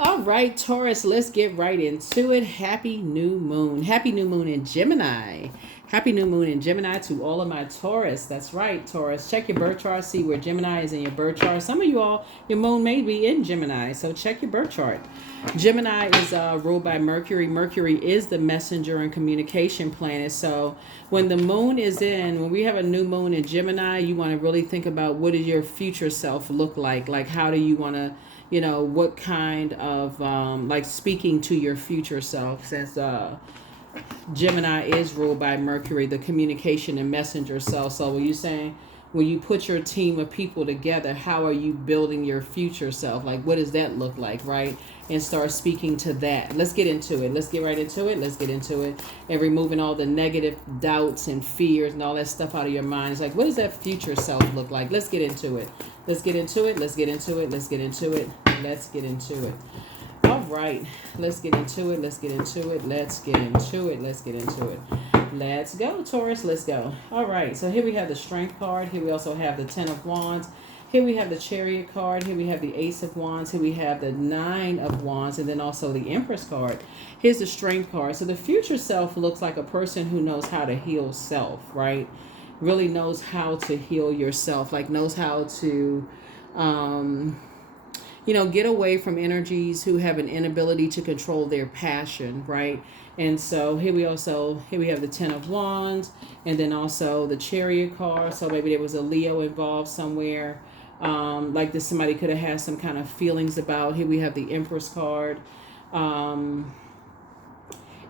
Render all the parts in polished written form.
All right, Taurus, let's get right into it. Happy new moon. Happy new moon in Gemini. Happy new moon in Gemini to all of my Taurus. That's right, Taurus. Check your birth chart, see where Gemini is in your birth chart. Some of you all, your moon may be in Gemini, so check your birth chart. Gemini is ruled by Mercury. Mercury is the messenger and communication planet. So when the moon is in, when we have a new moon in Gemini, you want to really think about what does your future self look like? Like, how do you want to, what kind of, like, speaking to your future self, since Gemini is ruled by Mercury, the communication and messenger self. So when you're saying, when you put your team of people together, how are you building your future self? Like, what does that look like, right? And start speaking to that. Let's get into it. Let's get right into it. Let's get into it. And removing all the negative doubts and fears and all that stuff out of your mind. It's like, what does that future self look like? Let's get into it. Let's get into it. Let's get into it. Let's get into it. Let's get into it. All right. Let's get into it. Let's get into it. Let's get into it. Let's get into it. Let's go, Taurus. Let's go. All right. So here we have the Strength card. Here we also have the Ten of Wands. Here we have the Chariot card. Here we have the Ace of Wands. Here we have the Nine of Wands. And then also the Empress card. Here's the Strength card. So the future self looks like a person who knows how to heal self, right? Really knows how to heal yourself. Like, knows how to, get away from energies who have an inability to control their passion, right? And so here we have the Ten of Wands, and then also the Chariot card. So maybe there was a Leo involved somewhere. Like this, somebody could have had some kind of feelings about. Here we have the Empress card.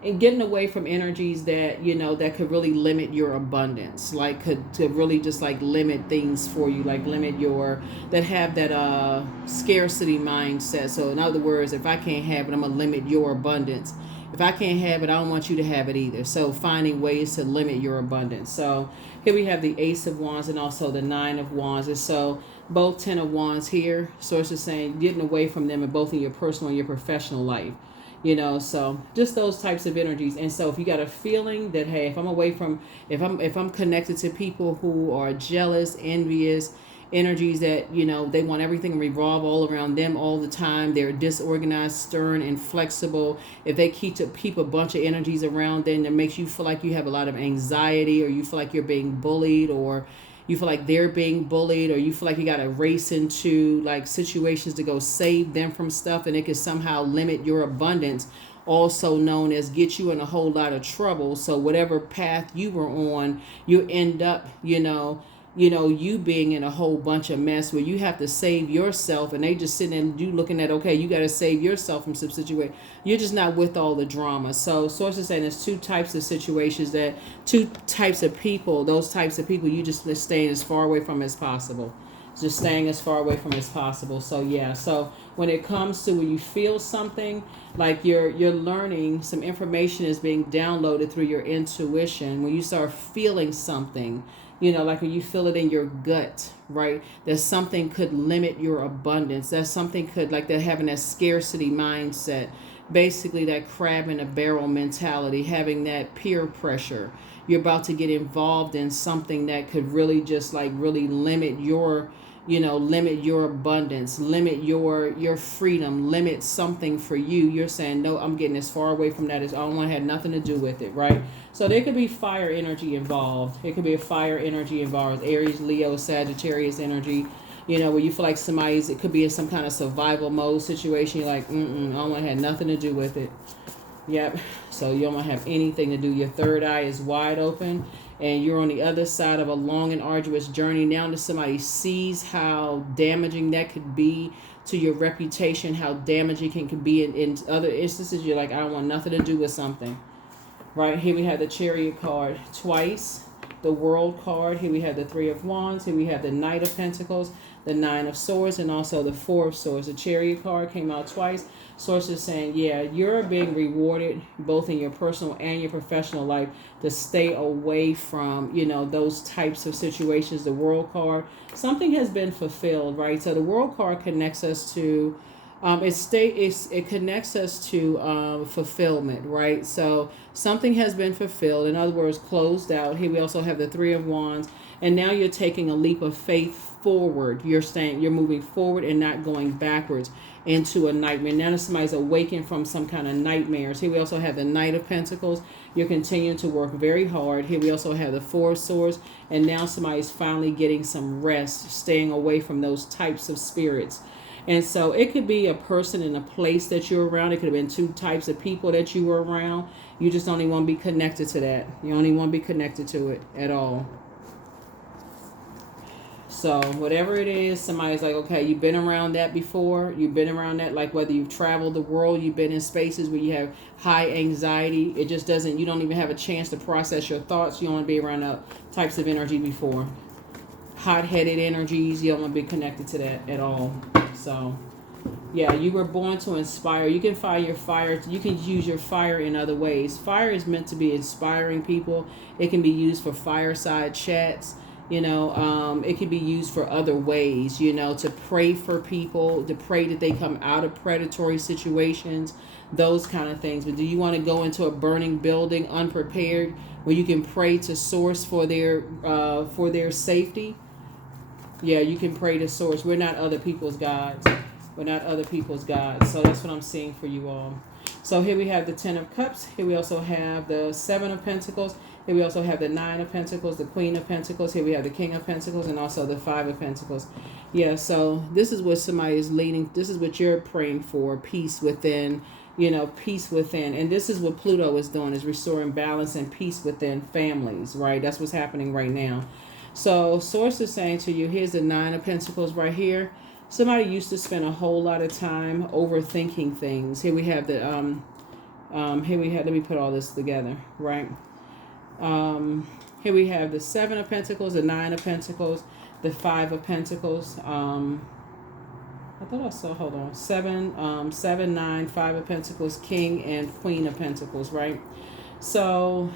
And getting away from energies that, that could really limit your abundance, like to really just like limit things for you, like limit that have that scarcity mindset. So in other words, if I can't have it, I'm gonna limit your abundance. If I can't have it, I don't want you to have it either. So finding ways to limit your abundance. So here we have the Ace of Wands and also the Nine of Wands. And so both Ten of Wands here, source is saying getting away from them in both in your personal and your professional life. So just those types of energies. And so if you got a feeling that, hey, if I'm away from, if I'm connected to people who are jealous, envious, energies that, they want everything to revolve all around them all the time, they're disorganized, stern, inflexible. If they keep a bunch of energies around them that makes you feel like you have a lot of anxiety, or you feel like you're being bullied, or you feel like they're being bullied, or you feel like you got to race into like situations to go save them from stuff, and it can somehow limit your abundance, also known as get you in a whole lot of trouble. So whatever path you were on, you end up, you being in a whole bunch of mess where you have to save yourself, and they just sitting and you looking at, okay, you got to save yourself from some situation. You're just not with all the drama. So sources saying there's two types of situations, that two types of people, those types of people you just staying as far away from as possible. Just staying as far away from as possible. So yeah, so when it comes to when you feel something, like you're learning, some information is being downloaded through your intuition. When you start feeling something, like when you feel it in your gut, right? That something could limit your abundance. That something could, like, that having that scarcity mindset, basically that crab in a barrel mentality, having that peer pressure. You're about to get involved in something that could really just like really limit your, limit your abundance, limit your freedom, limit something for you. You're saying, no, I'm getting as far away from that as I don't want to have nothing to do with it, right? So there could be fire energy involved. It could be a fire energy involved. Aries, Leo, Sagittarius energy, where you feel like it could be in some kind of survival mode situation. You're like, I don't want to have nothing to do with it. Yep. So you don't want to have anything to do. Your third eye is wide open, and you're on the other side of a long and arduous journey. Now that somebody sees how damaging that could be to your reputation, how damaging it can be in other instances, you're like, I don't want nothing to do with something. Right, here we have the Chariot card twice, the World card. Here we have the Three of Wands. Here we have the Knight of Pentacles, the Nine of Swords, and also the Four of Swords. The Chariot card came out twice. Sources saying, yeah, you're being rewarded both in your personal and your professional life to stay away from, those types of situations. The World card, something has been fulfilled, right? So the World card connects us to it connects us to fulfillment, right? So something has been fulfilled. In other words, closed out. Here we also have the Three of Wands, and now you're taking a leap of faith forward. You're moving forward and not going backwards into a nightmare. Now that somebody's awakened from some kind of nightmares. Here we also have the Knight of Pentacles. You're continuing to work very hard. Here we also have the Four of Swords. And now somebody's finally getting some rest, staying away from those types of spirits. And so it could be a person in a place that you're around. It could have been two types of people that you were around. You just don't even want to be connected to that. You don't even want to be connected to it at all. So whatever it is, somebody's like, okay, you've been around that before. You've been around that, like whether you've traveled the world, you've been in spaces where you have high anxiety. It just doesn't, you don't even have a chance to process your thoughts. You don't want to be around types of energy before. Hot-headed energies, you don't want to be connected to that at all. So, yeah, you were born to inspire. You can fire your fire. You can use your fire in other ways. Fire is meant to be inspiring people. It can be used for fireside chats. You know, it can be used for other ways, you know, to pray for people, to pray that they come out of predatory situations, those kind of things. But do you want to go into a burning building unprepared where you can pray to Source for their safety? Yeah, you can pray to Source. We're not other people's gods. We're not other people's gods. So that's what I'm seeing for you all. So here we have the Ten of Cups. Here we also have the Seven of Pentacles. Here we also have the Nine of Pentacles, the Queen of Pentacles. Here we have the King of Pentacles and also the Five of Pentacles. Yeah, so this is what somebody is leaning. This is what you're praying for, peace within, you know, peace within. And this is what Pluto is doing, is restoring balance and peace within families, right? That's what's happening right now. So Source is saying to you, here's the Nine of Pentacles right here. Somebody used to spend a whole lot of time overthinking things. Here we have the, let me put all this together, right? Here we have the Seven of Pentacles, the Nine of Pentacles, the Five of Pentacles. I thought I saw, hold on, 7, 9, 5 of Pentacles, King and Queen of Pentacles, right? So,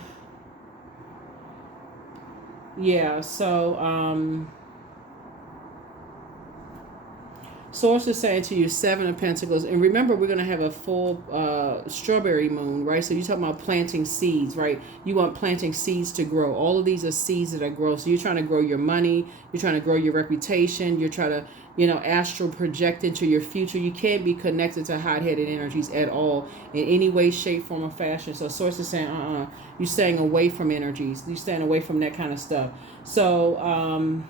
yeah, so, Source is saying to you, Seven of Pentacles. And remember, we're going to have a full strawberry moon, right? So you're talking about planting seeds, right? You want planting seeds to grow. All of these are seeds that are grow. So you're trying to grow your money. You're trying to grow your reputation. You're trying to, you know, astral project into your future. You can't be connected to hot-headed energies at all in any way, shape, form, or fashion. So Source is saying, you're staying away from energies. You're staying away from that kind of stuff. So,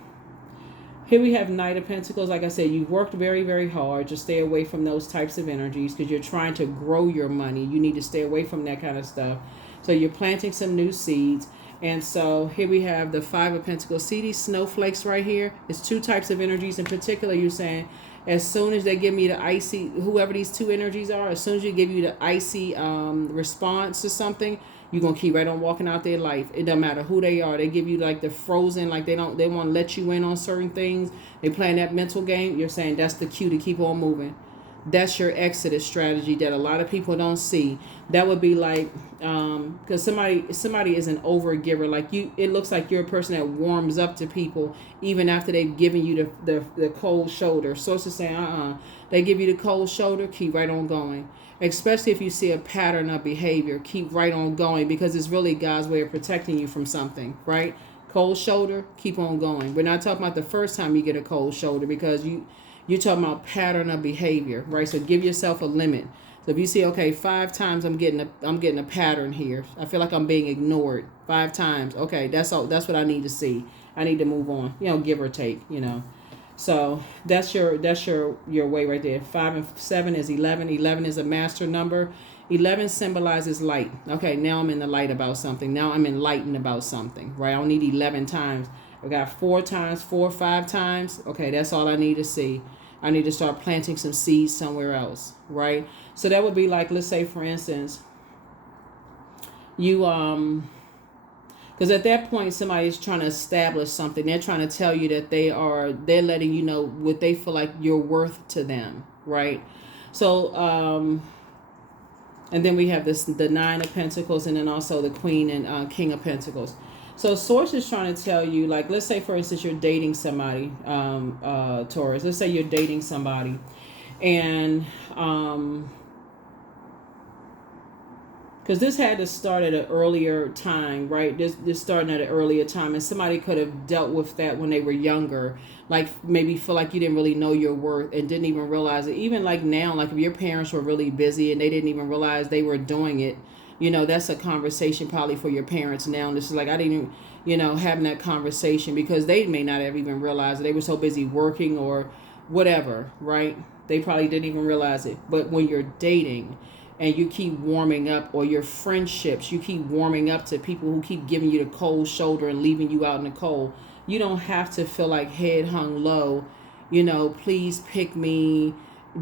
here we have Knight of Pentacles. Like I said, you've worked very, very hard to stay away from those types of energies because you're trying to grow your money. You need to stay away from that kind of stuff. So you're planting some new seeds. And so here we have the Five of Pentacles. See these snowflakes right here? It's two types of energies in particular. You're saying as soon as they give me the icy, whoever these two energies are, as soon as you give you the icy response to something, you're going to keep right on walking out their life. It doesn't matter who they are. They give you like the frozen, like they want to let you in on certain things. They playing that mental game. You're saying that's the cue to keep on moving. That's your exodus strategy that a lot of people don't see. That would be like, because somebody is an overgiver. Like you, it looks like you're a person that warms up to people even after they've given you the cold shoulder. Source is saying, they give you the cold shoulder, keep right on going. Especially if you see a pattern of behavior, keep right on going because it's really God's way of protecting you from something, right? Cold shoulder, keep on going. We're not talking about the first time you get a cold shoulder because you're talking about pattern of behavior, right? So give yourself a limit. So if you see, okay, 5 times I'm getting a pattern here. I feel like I'm being ignored 5 times. Okay, that's all. That's what I need to see. I need to move on. You know, give or take. You know. So that's your way right there. 5 and 7 is 11. 11 is a master number. 11 symbolizes light. Okay, now I'm in the light about something. Now I'm enlightened about something, right? I don't need 11 times. I got 4 times, 4 or 5 times. Okay, that's all I need to see. I need to start planting some seeds somewhere else, right? So that would be like, let's say, for instance, you because at that point somebody is trying to establish something. They're trying to tell you that they're letting you know what they feel like you're worth to them, right? So and then we have the Nine of Pentacles and then also the Queen and King of Pentacles. So Source is trying to tell you, like, let's say for instance you're dating somebody, Taurus. Let's say you're dating somebody and because this had to start at an earlier time, right? This starting at an earlier time, and somebody could have dealt with that when they were younger, like maybe feel like you didn't really know your worth and didn't even realize it. Even like now, like if your parents were really busy and they didn't even realize they were doing it, that's a conversation probably for your parents now. And this is like I didn't even, having that conversation because they may not have even realized it. They were so busy working or whatever, right? They probably didn't even realize it. But when you're dating and you keep warming up, or your friendships, you keep warming up to people who keep giving you the cold shoulder and leaving you out in the cold, you don't have to feel like head hung low, please pick me,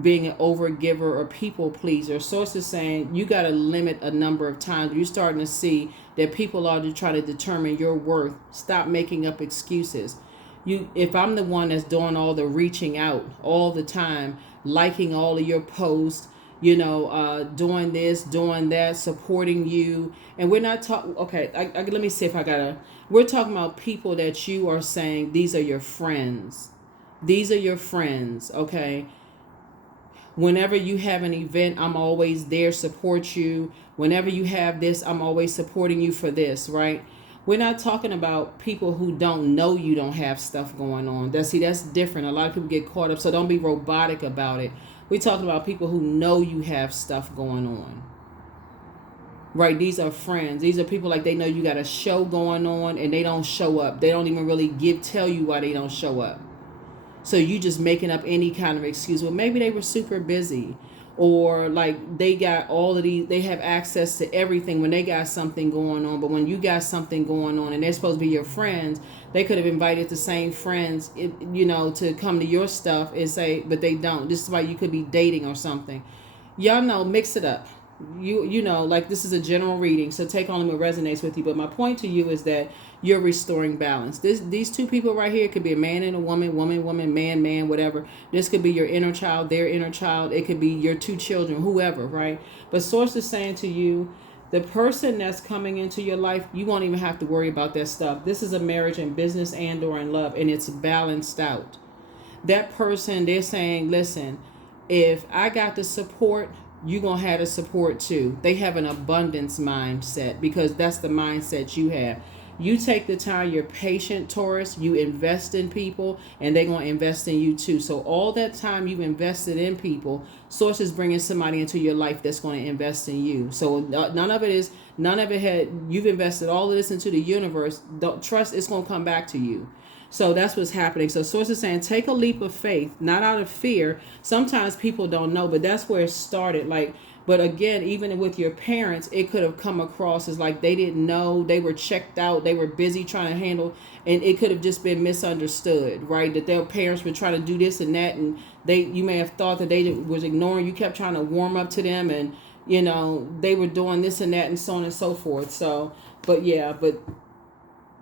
being an overgiver or people pleaser. Sources saying you got to limit a number of times. You're starting to see that people are to try to determine your worth. Stop making up excuses. If I'm the one that's doing all the reaching out all the time, liking all of your posts, doing this, doing that, supporting you. And we're not talking, okay, let me see if we're talking about people that you are saying, these are your friends. These are your friends, okay? Whenever you have an event, I'm always there, support you. Whenever you have this, I'm always supporting you for this, right? We're not talking about people who don't know you don't have stuff going on. That's different. A lot of people get caught up, so don't be robotic about it. We're talking about people who know you have stuff going on. Right? These are friends. These are people like they know you got a show going on and they don't show up. They don't even really tell you why they don't show up. So you just making up any kind of excuse. Well, maybe they were super busy, or like they got all of these, they have access to everything when they got something going on. But when you got something going on and they're supposed to be your friends, they could have invited the same friends, to come to your stuff and say, but they don't. This is why you could be dating or something. Y'all know, mix it up. Like this is a general reading, so take only what resonates with you. But my point to you is that you're restoring balance. These two people right here could be a man and a woman, woman, man, whatever. This could be your inner child, their inner child. It could be your two children, whoever, right? But Source is saying to you, the person that's coming into your life, you won't even have to worry about that stuff. This is a marriage in business and or in love, and it's balanced out. That person, they're saying, listen, if I got the support, you're going to have the support too. They have an abundance mindset because that's the mindset you have. You take the time, you're patient, Taurus, you invest in people, and they're going to invest in you too. So all that time you've invested in people, Source is bringing somebody into your life that's going to invest in you. So you've invested all of this into the universe. Don't trust it's going to come back to you. So that's what's happening. So Source is saying, take a leap of faith, not out of fear. Sometimes people don't know, but that's where it started. But again, even with your parents, it could have come across as like they didn't know, they were checked out, they were busy trying to handle, and it could have just been misunderstood, right? That their parents were trying to do this and that, and you may have thought that they was ignoring. You kept trying to warm up to them, and they were doing this and that, and so on and so forth. So, but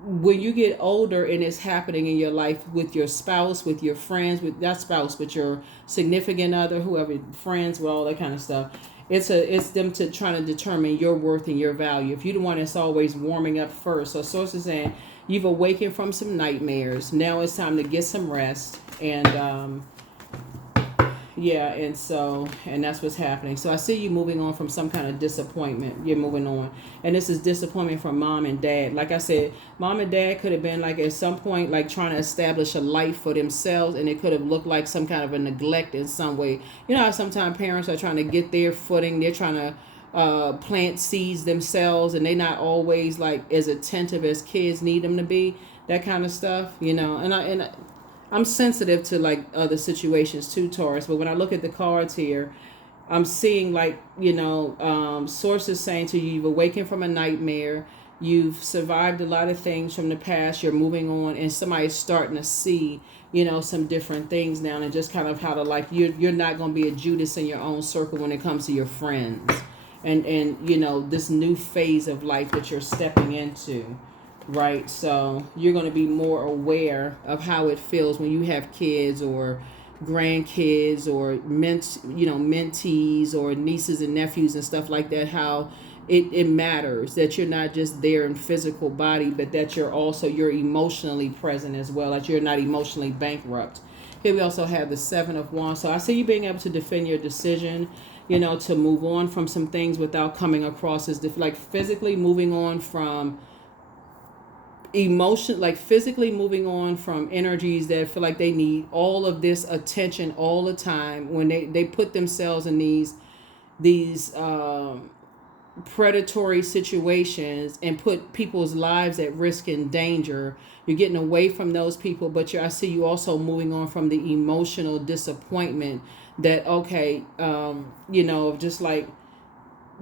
when you get older and it's happening in your life with your spouse, with your friends, with that spouse, with your significant other, whoever, friends, with all that kind of stuff, it's them to trying to determine your worth and your value. If you're the one that's always warming up first. So Source is saying you've awakened from some nightmares. Now it's time to get some rest. And and that's what's happening. So I see you moving on from some kind of disappointment. You're moving on. And this is disappointment from mom and dad. Like I said, mom and dad could have been like at some point like trying to establish a life for themselves, and it could have looked like some kind of a neglect in some way. You know how sometimes parents are trying to get their footing. They're trying to plant seeds themselves, and they're not always like as attentive as kids need them to be. That kind of stuff, and I'm sensitive to like other situations too, Taurus. But when I look at the cards here, I'm seeing like, sources saying to you, you've awakened from a nightmare. You've survived a lot of things from the past. You're moving on, and somebody's starting to see, some different things now, and just kind of how to like, you're not going to be a Judas in your own circle when it comes to your friends and this new phase of life that you're stepping into. Right, so you're going to be more aware of how it feels when you have kids or grandkids or mentees or nieces and nephews and stuff like that. How it matters that you're not just there in physical body, but that you're emotionally present as well. That you're not emotionally bankrupt. Here we also have the Seven of Wands. So I see you being able to defend your decision, you know, to move on from some things without coming across as like physically moving on from emotion, like physically moving on from energies that feel like they need all of this attention all the time, when they put themselves in these predatory situations and put people's lives at risk and danger. You're getting away from those people, but I see you also moving on from the emotional disappointment that, okay, you know, just like,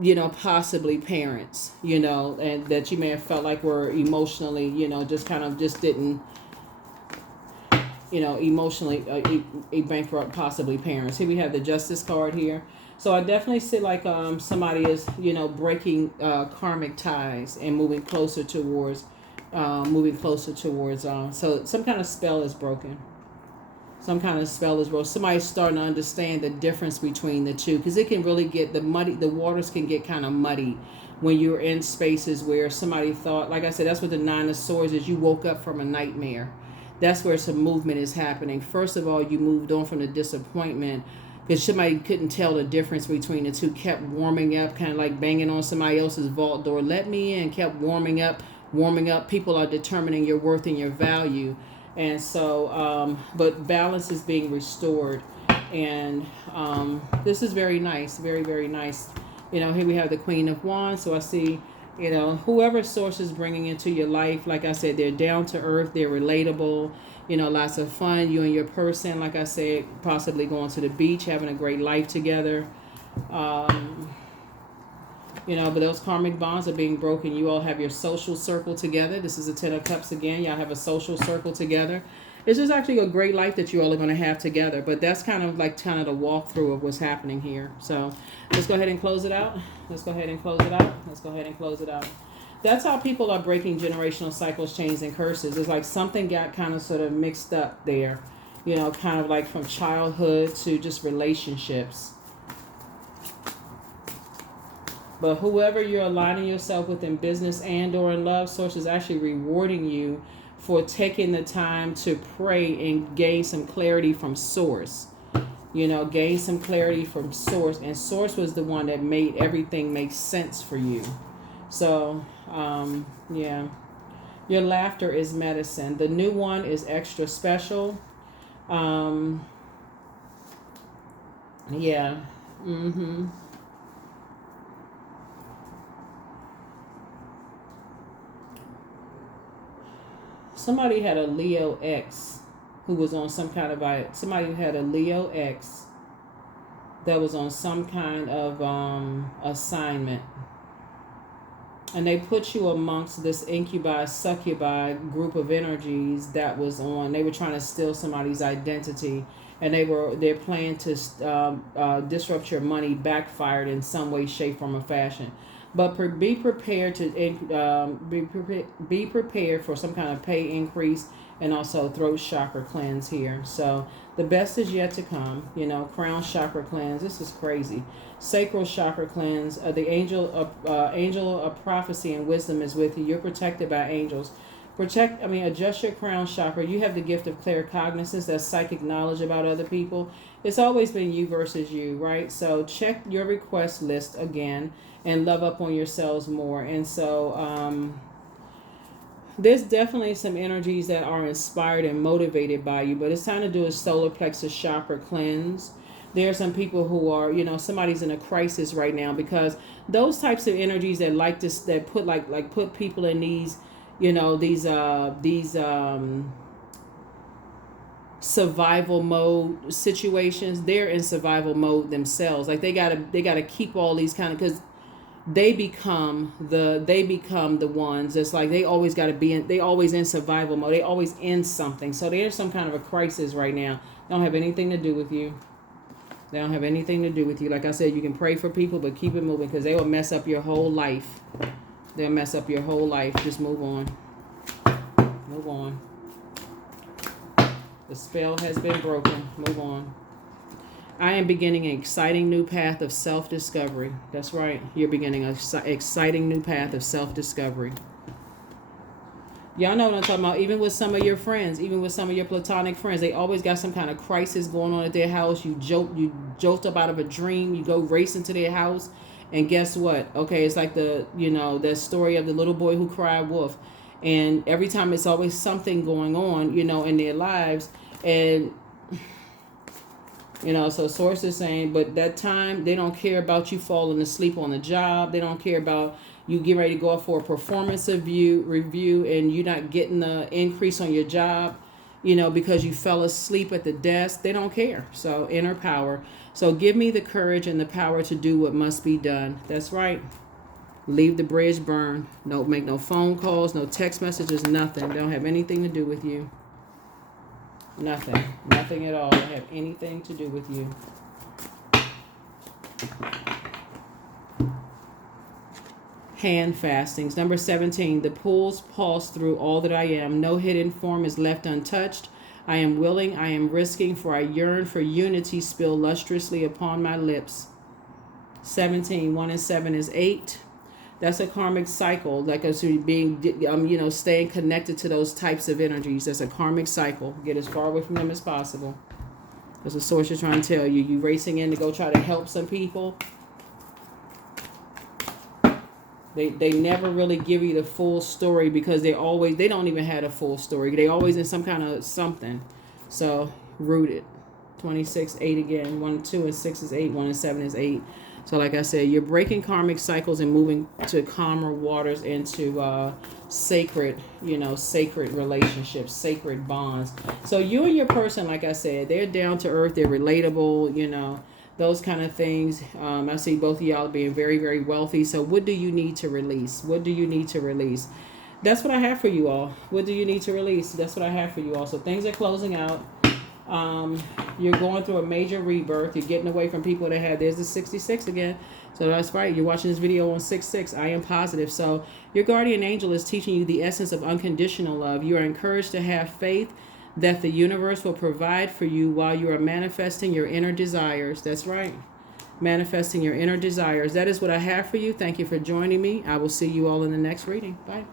you know, possibly parents, you know, and that you may have felt like were emotionally, you know, just kind of just didn't, you know, emotionally a bankrupt, possibly parents. Here we have the Justice card here. So I definitely see like somebody is, you know, breaking karmic ties and moving closer towards so some kind of spell is broken. Some kind of spell is broken. Somebody's starting to understand the difference between the two, because it can really get the waters can get kind of muddy when you're in spaces where somebody thought, like I said, that's what the Nine of Swords is. You woke up from a nightmare. That's where some movement is happening. First of all, you moved on from the disappointment because somebody couldn't tell the difference between the two, kept warming up, kind of like banging on somebody else's vault door. Let me in, kept warming up. People are determining your worth and your value. And so, but balance is being restored. And this is very nice, very, very nice. You know, here we have the Queen of Wands. So I see, you know, whoever source is bringing into your life, like I said, they're down to earth, they're relatable, you know, lots of fun. You and your person, like I said, possibly going to the beach, having a great life together. You know, but those karmic bonds are being broken. You all have your social circle together. This is a Ten of Cups again. Y'all have a social circle together. It's just actually a great life that you all are going to have together. But that's kind of the walkthrough of what's happening here. So let's go ahead and close it out. Let's go ahead and close it out. That's how people are breaking generational cycles, chains, and curses. It's like something got kind of sort of mixed up there. You know, kind of like from childhood to just relationships. But whoever you're aligning yourself with in business and or in love, Source is actually rewarding you for taking the time to pray and gain some clarity from Source. You know, gain some clarity from Source. And Source was the one that made everything make sense for you. So, yeah. Your laughter is medicine. The new one is extra special. Yeah. Somebody had a Leo X who was on some kind of somebody had a Leo X that was on some kind of assignment, and they put you amongst this incubi succubi group of energies that was on. They were trying to steal somebody's identity, and their plan to disrupt your money backfired in some way, shape, form, or fashion. But be prepared to be prepared for some kind of pay increase and also throat chakra cleanse here. So the best is yet to come. You know, crown chakra cleanse. This is crazy. Sacral chakra cleanse. The angel of prophecy and wisdom is with you. You're protected by angels. Adjust your crown chakra. You have the gift of claircognizance. That's psychic knowledge about other people. It's always been you versus you, right? So check your request list again and love up on yourselves more. And so there's definitely some energies that are inspired and motivated by you, but it's time to do a solar plexus chakra cleanse. There are some people who are, you know, somebody's in a crisis right now, because those types of energies that like this, that put put people in these, you know, these survival mode situations. They're in survival mode themselves. Like they gotta keep all these kind of, because they become the ones that's like they always got to be in, they always in survival mode, they always in something. So there's some kind of a crisis right now. They don't have anything to do with you. Like I said, you can pray for people, but keep it moving, because they will mess up your whole life. They'll mess up your whole life. Just move on. The spell has been broken. Move on. I am beginning an exciting new path of self-discovery. That's right. You're beginning an exciting new path of self-discovery. Y'all know what I'm talking about. Even with some of your friends, even with some of your platonic friends, they always got some kind of crisis going on at their house. You jolt up out of a dream. You go racing to their house, and guess what? Okay, it's like that story of the little boy who cried wolf, and every time it's always something going on, in their lives, and so source is saying, but that time they don't care about you falling asleep on the job. They don't care about you getting ready to go up for a performance review and you're not getting the increase on your job, because you fell asleep at the desk. They don't care. So inner power. So give me the courage and the power to do what must be done. That's right. Leave the bridge burn. No, make no phone calls, no text messages, nothing. They don't have anything to do with you. Nothing. Nothing at all. They have anything to do with you. Hand fastings. Number 17. The pools pulse through all that I am. No hidden form is left untouched. I am willing. I am risking. For I yearn for unity. Spill lustrously upon my lips. 17. 1 and 7 is 8. That's a karmic cycle, like us being, staying connected to those types of energies. That's a karmic cycle. Get as far away from them as possible. That's a source is trying to tell you. You racing in to go try to help some people. They never really give you the full story because they don't even have a full story. They always in some kind of something. So rooted. 26, 8 again. 1, 2, and 6 is 8. 1 and 7 is 8. So like I said, you're breaking karmic cycles and moving to calmer waters, into sacred relationships, sacred bonds. So you and your person, like I said, they're down to earth, they're relatable, those kind of things. I see both of y'all being very, very wealthy. So what do you need to release? What do you need to release? That's what I have for you all. What do you need to release? That's what I have for you all. So things are closing out. You're going through a major rebirth. You're getting away from people that had, there's the 66 again. So that's right. You're watching this video on 6/6. I am positive. So your guardian angel is teaching you the essence of unconditional love. You are encouraged to have faith that the universe will provide for you while you are manifesting your inner desires. That's right. Manifesting your inner desires. That is what I have for you. Thank you for joining me. I will see you all in the next reading. Bye.